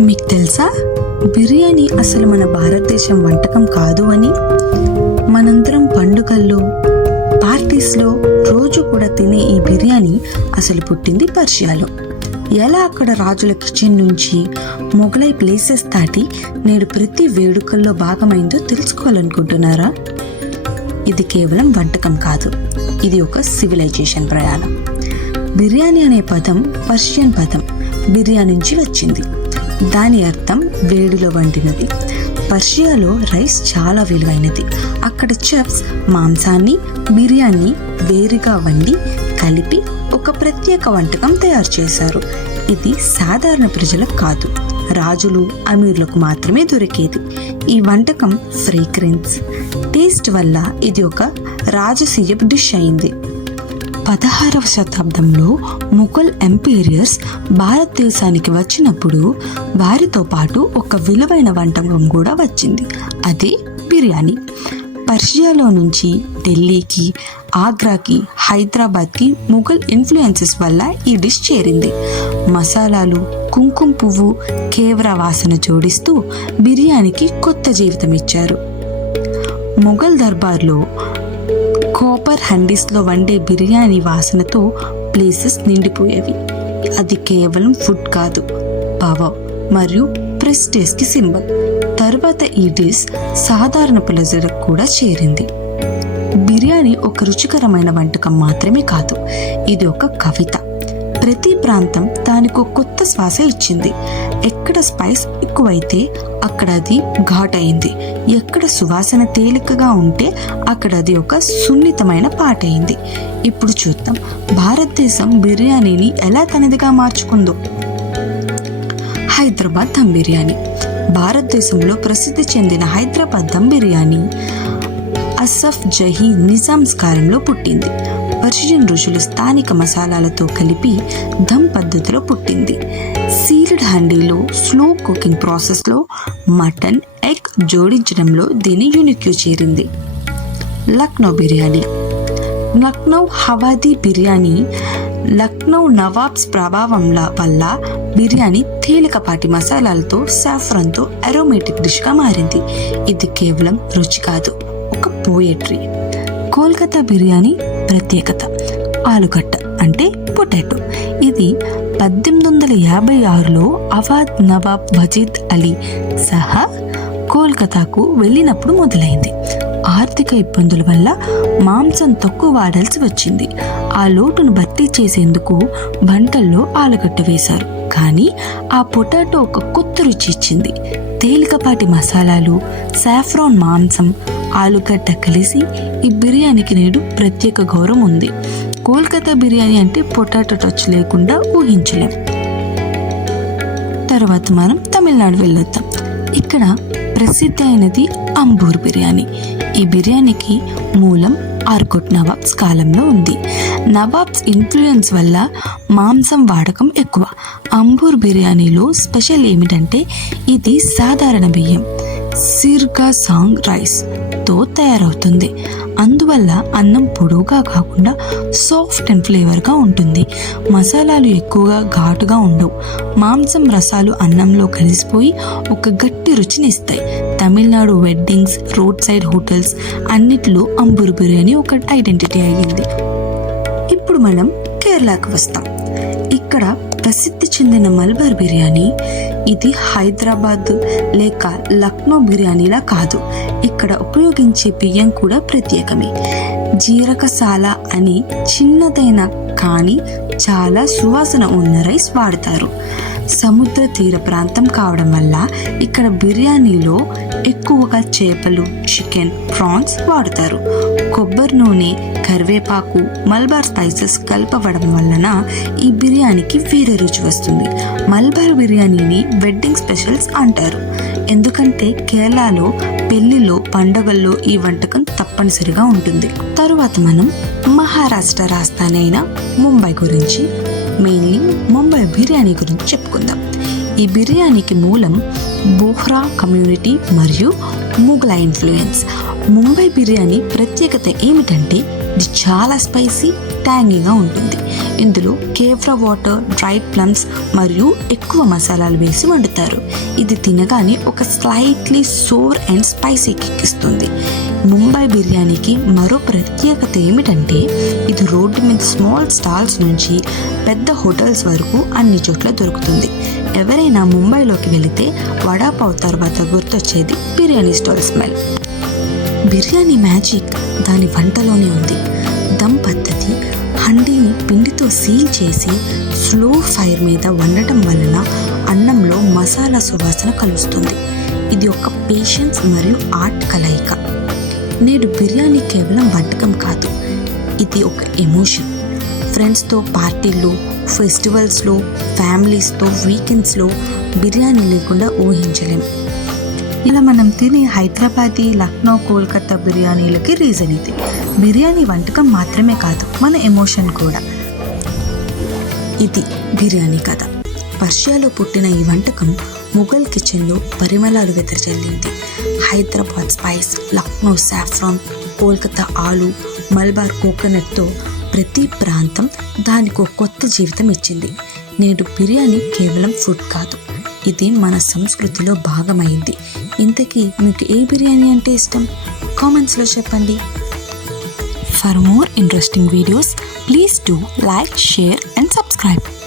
మీకు తెలుసా? బిర్యానీ అసలు మన భారతదేశం వంటకం కాదు అని మనందరం పండుగల్లో పార్టీస్లో రోజు కూడా తినే ఈ బిర్యానీ అసలు పుట్టింది పర్షియాలో. ఎలా అక్కడ రాజుల కిచెన్ నుంచి మొఘలై ప్లేసెస్ దాటి నేడు ప్రతి వేడుకల్లో భాగమైందో తెలుసుకోవాలనుకుంటున్నారా? ఇది కేవలం వంటకం కాదు ఇది ఒక సివిలైజేషన్ ప్రయాణం. బిర్యానీ అనే పదం పర్షియన్ పదం బిర్యానీ నుంచి వచ్చింది. దాని అర్థం వేడిలో వండినది. పర్షియాలో రైస్ చాలా విలువైనది. అక్కడ చెఫ్స్ మాంసాన్ని బిర్యానీ వేరుగా వండి కలిపి ఒక ప్రత్యేక వంటకం తయారు చేశారు. ఇది సాధారణ ప్రజలకు కాదు రాజులు అమీర్లకు మాత్రమే దొరికేది. ఈ వంటకం ఫ్రేగ్రెన్స్. టేస్ట్ వల్ల ఇది ఒక రాజసీయ డిష్ అయింది. పదహారవ శతాబ్దంలో ముఘల్ ఎంపీరియర్స్ భారతదేశానికి వచ్చినప్పుడు వారితో పాటు ఒక విలువైన వంటకం కూడా వచ్చింది. అదే బిర్యానీ. పర్షియాలో నుంచి ఢిల్లీకి ఆగ్రాకి హైదరాబాద్కి ముఘల్ ఇన్ఫ్లుయెన్సెస్ వల్ల ఈ డిష్ చేరింది. మసాలాలు కుంకుమ పువ్వు కేవరా వాసన జోడిస్తూ బిర్యానీకి కొత్త జీవితం ఇచ్చారు మొఘల్ దర్బార్లో కాపర్ హండీస్లో వండే బిర్యానీ వాసనతో ప్లేసెస్ నిండిపోయేవి. అది కేవలం ఫుడ్ కాదు పవర్ మరియు ప్రెస్టేజ్కి సింబల్ తర్వాత ఈ డిష్ సాధారణ ప్రజలకు కూడా చేరింది. బిర్యానీ ఒక రుచికరమైన వంటకం మాత్రమే కాదు ఇది ఒక కవిత. ప్రతి ప్రాంతం దానికి ఒక కొత్త శ్వాస ఇచ్చింది. ఎక్కడ స్పైస్ ఎక్కువైతే అక్కడ అది ఘాట్ అయింది ఎక్కడ సువాసన తేలికగా ఉంటే అక్కడ అది ఒక సున్నితమైన పాట అయింది ఇప్పుడు చూద్దాం. భారతదేశం బిర్యానీని ఎలా తనదిగా మార్చుకుందో. హైదరాబాద్ దమ్ బిర్యానీ. భారతదేశంలో ప్రసిద్ధి చెందిన హైదరాబాద్ దమ్ బిర్యానీ అసఫ్ జహీ నిజామ్స్ కాలంలో పుట్టింది. పర్షియన్ రుచులు స్థానిక మసాలాలతో కలిపి ధమ్ పద్ధతిలో పుట్టింది. సీల్డ్ హండీలో స్లో కుకింగ్ ప్రాసెస్లో మటన్ ఎగ్ జోడించడంలో దీని యూనిక్యూ చేరింది. లక్నో బిర్యానీ. లక్నో హవాదీ బిర్యానీ లక్నో నవాబ్స్ ప్రభావం వల్ల బిర్యానీ తేలికపాటి మసాలాలతో సాఫ్రన్తో అరోమేటిక్ డిష్గా మారింది. ఇది కేవలం రుచి కాదు ఒక పోయట్రీ కోల్కతా బిర్యానీ ప్రత్యేకత. ఆలుగడ్డ అంటే పొటాటో. ఇది పద్దెనిమిది వందల యాభై ఆరులో అవాద్ నవాబ్ వజీద్ అలీ సహా కోల్కతాకు వెళ్ళినప్పుడు మొదలైంది. ఆర్థిక ఇబ్బందుల వల్ల మాంసం తక్కువ వాడాల్సి వచ్చింది. ఆ లోటును భర్తీ చేసేందుకు వంటల్లో ఆలుగడ్డ వేశారు. కానీ ఆ పొటాటో ఒక కొత్త రుచి ఇచ్చింది. తేలికపాటి మసాలాలు సాఫ్రాన్ మాంసం ఆలుగడ్డ కలిసి ఈ బిర్యానీకి నేడు ప్రత్యేక గౌరవం ఉంది. కోల్కతా బిర్యానీ అంటే పొటాటో టచ్ లేకుండా ఊహించలేం. తర్వాత మనం తమిళనాడు వెళ్ళొద్దాం. ఇక్కడ ప్రసిద్ధి అయినది అంబూర్ బిర్యానీ. ఈ బిర్యానీకి మూలం ఆర్కోట్ నవాబ్స్ కాలంలో ఉంది. నవాబ్స్ ఇన్ఫ్లుయెన్స్ వల్ల మాంసం వాడకం ఎక్కువ. అంబూర్ బిర్యానీలో స్పెషల్ ఏమిటంటే ఇది సాధారణ బియ్యం. సిర్గా సాంగ్ రైస్. తో తయారవుతుంది. అందువల్ల అన్నం పొడవుగా కాకుండా సాఫ్ట్ అండ్ ఫ్లేవర్గా ఉంటుంది. మసాలాలు ఎక్కువగా ఘాటుగా ఉండవు. మాంసం రసాలు అన్నంలో కలిసిపోయి ఒక గట్టి రుచిని ఇస్తాయి. Tamil Nadu weddings road side hotels అన్నిట్లో అంబూరు బిర్యానీ ఒక ఐడెంటిటీ అయ్యింది. ఇప్పుడు మనం కేరళకు వస్తాం. ఇక్కడ ప్రసిద్ధి చెందిన మల్బార్ బిర్యానీ ఇది హైదరాబాద్ లేక లక్నో బిర్యానీలా కాదు. ఇక్కడ ఉపయోగించే బియ్యం కూడా ప్రత్యేకమే. జీరకసాల అని చిన్నదైన కానీ చాలా సువాసన ఉన్న రైస్ వాడతారు. సముద్ర తీర ప్రాంతం కావడం వల్ల ఇక్కడ బిర్యానీలో ఎక్కువగా చేపలు చికెన్ ప్రాన్స్ వాడతారు. కొబ్బరి నూనె కరివేపాకు మల్బార్ స్పైసెస్ కలపవడం వలన ఈ బిర్యానీకి వేరే రుచి వస్తుంది. మల్బార్ బిర్యానీని వెడ్డింగ్ స్పెషల్స్ అంటారు. ఎందుకంటే కేరళలో పెళ్ళిలో పండగల్లో ఈ వంటకం తప్పనిసరిగా ఉంటుంది. తరువాత మనం మహారాష్ట్ర రాజధాని అయిన ముంబై గురించి మెయిన్లీ ముంబై బిర్యానీ గురించి చెప్పుకుందాం. ఈ బిర్యానీకి మూలం బోహ్రా కమ్యూనిటీ మరియు ముఘలా ఇన్ఫ్లుయెన్స్. ముంబై బిర్యానీ ప్రత్యేకత ఏమిటంటే ఇది చాలా స్పైసీ ట్యాంగీగా ఉంటుంది. ఇందులో కేవ్రా వాటర్ డ్రైడ్ ప్లమ్స్ మరియు ఎక్కువ మసాలాలు వేసి వండుతారు. ఇది తినగానే ఒక slightly sour and spicy kick ఇస్తుంది. ముంబై బిర్యానీకి మరో ప్రత్యేకత ఏమిటంటే ఇది రోడ్డు మీద స్మాల్ స్టాల్స్ నుంచి పెద్ద హోటల్స్ వరకు అన్ని చోట్ల దొరుకుతుంది. ఎవరైనా ముంబైలోకి వెళితే వడాపావ్ తర్వాత గుర్తొచ్చేది biryani stall smell. Biryani magic దాని వంటలోనే ఉంది. దమ్ పద్ధతి అండీని పిండితో సీల్ చేసి స్లో ఫైర్ మీద వండటం వలన అన్నంలో మసాలా సువాసన కలుస్తుంది. ఇది ఒక పేషెన్స్ మరియు ఆర్ట్ కలయిక. నేడు బిర్యానీ కేవలం వంటకం కాదు ఇది ఒక ఎమోషన్. ఫ్రెండ్స్తో పార్టీల్లో ఫెస్టివల్స్లో ఫ్యామిలీస్తో వీకెండ్స్లో బిర్యానీ లేకుండా ఊహించలేం. ఇలా మనం తినే హైదరాబాదీ లక్నో కోల్కతా బిర్యానీలకి రీజన్ ఇది. బిర్యానీ వంటకం మాత్రమే కాదు మన ఎమోషన్ కూడా. ఇది బిర్యానీ కథ. పర్షియాలో పుట్టిన ఈ వంటకం ముఘల్ కిచెన్లో పరిమళాలు వెదజల్లింది. హైదరాబాద్ స్పైస్ లక్నో సాఫ్రాన్ కోల్కతా ఆలు మల్బార్ కోకోనట్తో ప్రతి ప్రాంతం దానికి ఒక కొత్త జీవితం ఇచ్చింది. నేడు బిర్యానీ కేవలం ఫుడ్ కాదు ఇది మన సంస్కృతిలో భాగమైంది. ఇంతకీ మీకు ఏ బిర్యానీ అంటే ఇష్టం? కామెంట్స్లో చెప్పండి. For more interesting videos please do like share and subscribe